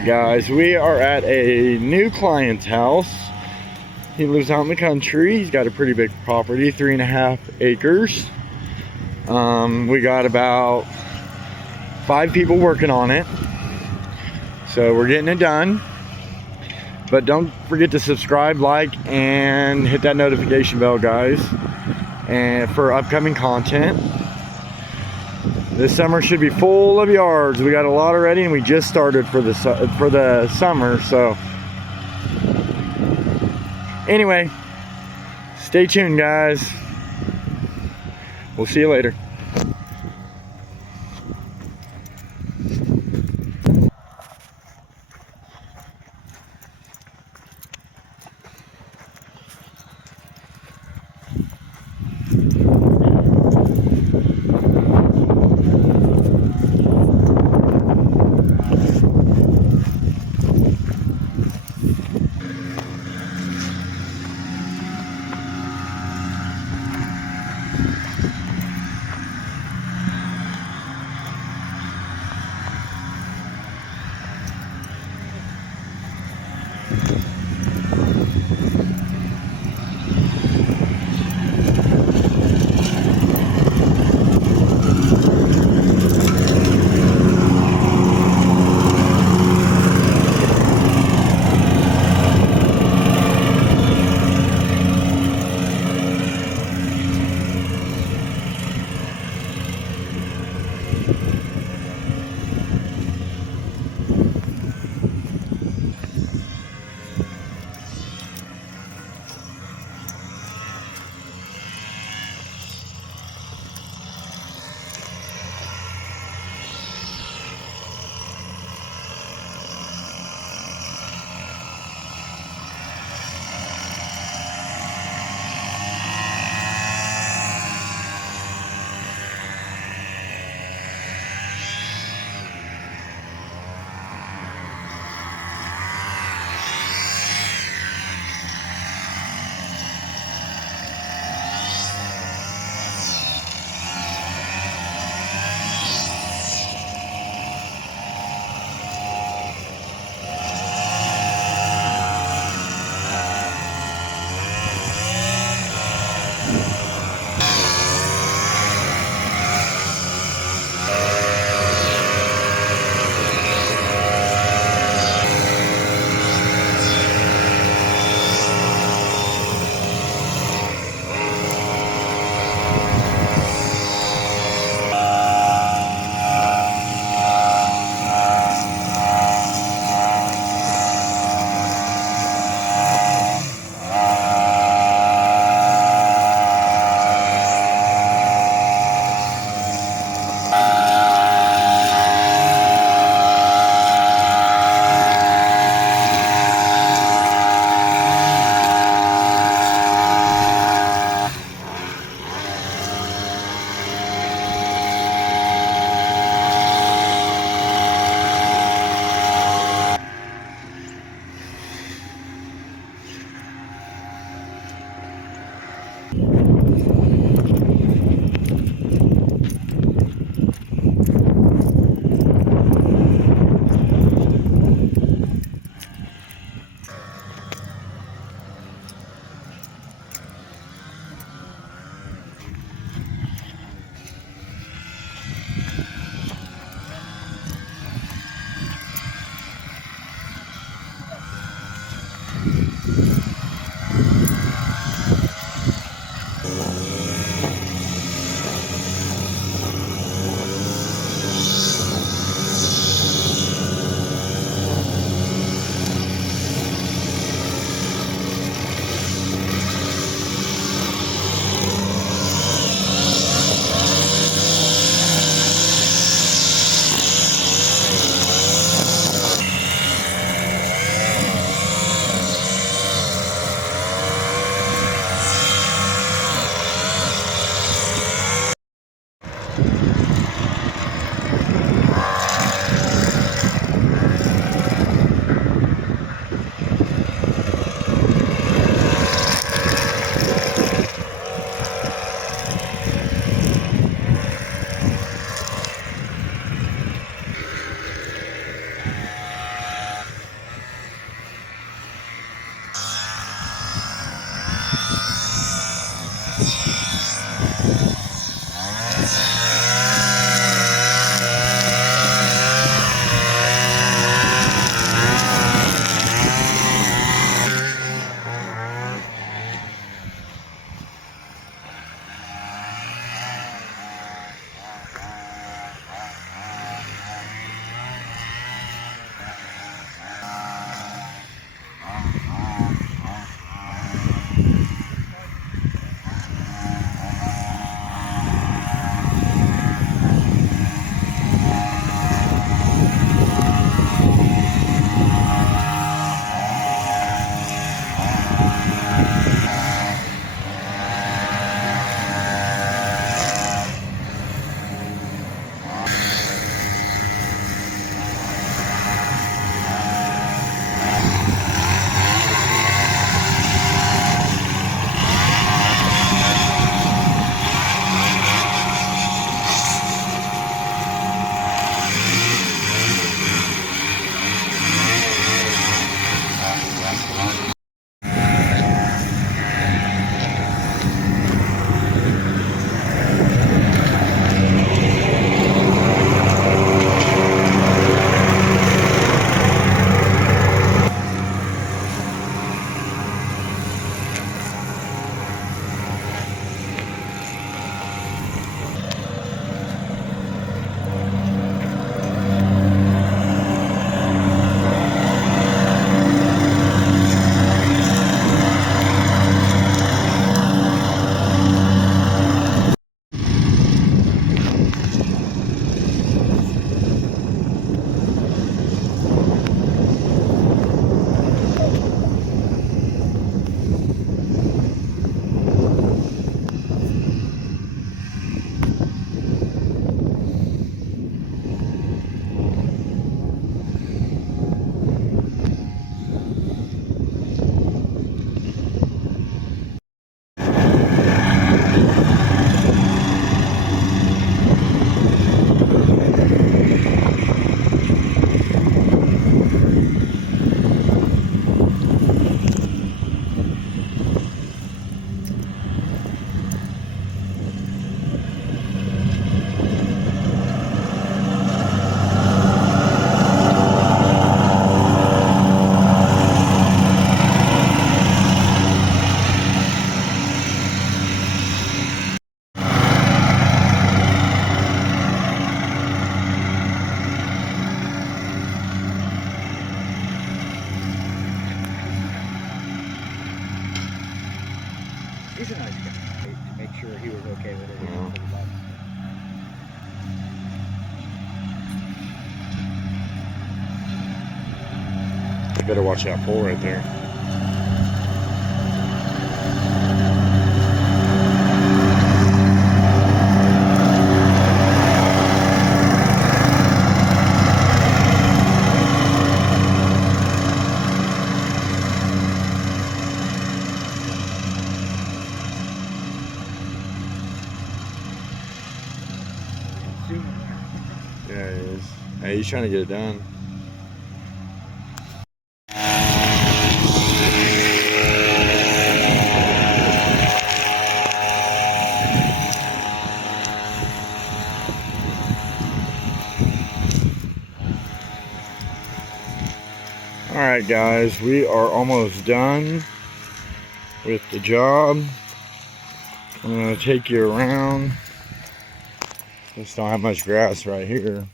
Alright guys, we are at a new client's house. He lives out in the country. He's got a pretty big property, 3.5 acres. We got about 5 people working on it. So we're getting it done. But don't forget to subscribe, like, and hit that notification bell, guys, and for upcoming content. This summer should be full of yards. We got a lot already, and we just started for the summer. So anyway, stay tuned, guys. We'll see you later. He's a nice guy to make sure he was okay with it. Yeah. You better watch that pole right there. Yeah, he is. Hey, he's trying to get it done. Alright guys, we are almost done with the job. I'm going to take you around. Just don't have much grass right here.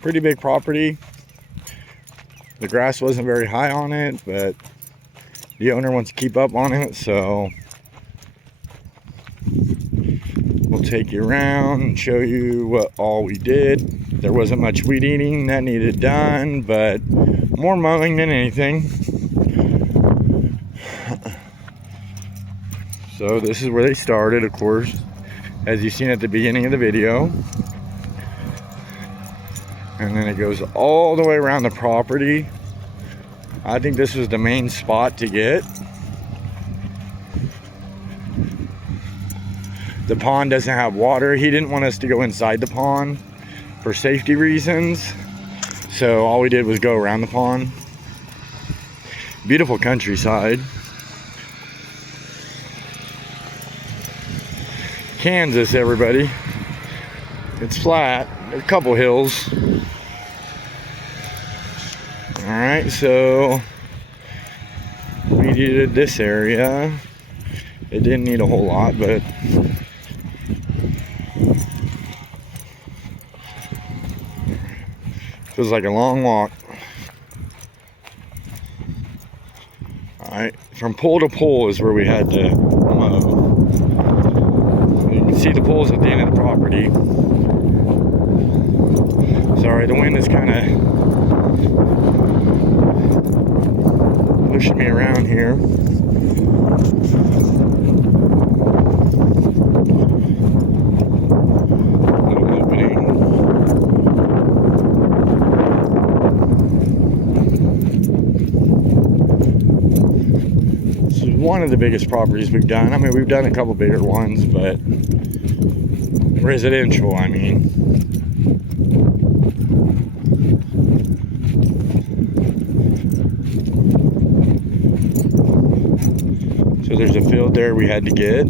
Pretty big property. The grass wasn't very high on it, but the owner wants to keep up on it, so we'll take you around and show you what all we did. There wasn't much weed eating that needed done, but more mowing than anything. So this is where they started, of course, as you've seen at the beginning of the video. And then it goes all the way around the property. I think this was the main spot to get. The pond doesn't have water. He didn't want us to go inside the pond for safety reasons. So all we did was go around the pond. Beautiful countryside. Kansas, everybody. It's flat. There are a couple hills. Alright, so we did this area. It didn't need a whole lot, but feels like a long walk. Alright, from pole to pole is where we had to mow. You can see the poles at the end of the property. Sorry, the wind is kind of pushing me around here. Little opening. This is one of the biggest properties we've done. I mean, we've done a couple bigger ones, but residential, I mean. So there's a field there we had to get.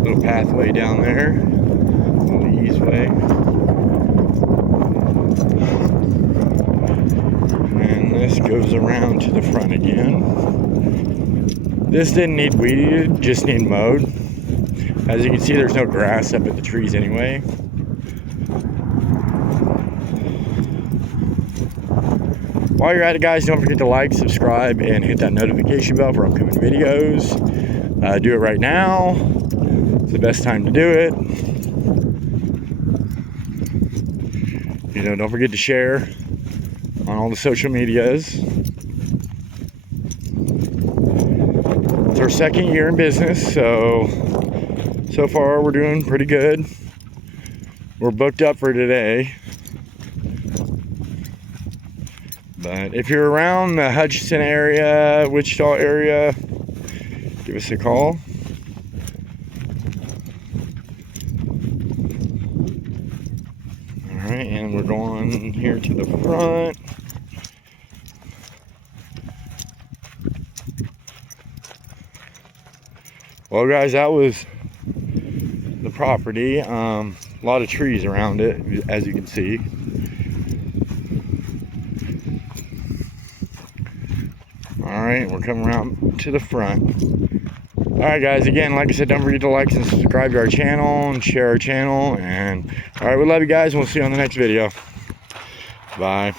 Little pathway down there, little easeway. And this goes around to the front again. This didn't need weeded, just need mowed. As you can see, there's no grass up at the trees anyway. While you're at it, guys, don't forget to like, subscribe, and hit that notification bell for upcoming videos. Do it right now. It's the best time to do it. You know, don't forget to share on all the social medias. It's our second year in business, so far we're doing pretty good. We're booked up for today. But if you're around the Hutchinson area, Wichita area, give us a call. Alright, and we're going here to the front. Well, guys, that was the property. A lot of trees around it, as you can see. Alright, we're coming around to the front. Alright, guys, again, like I said, don't forget to like and subscribe to our channel and share our channel. And alright, we love you guys, and we'll see you on the next video. Bye.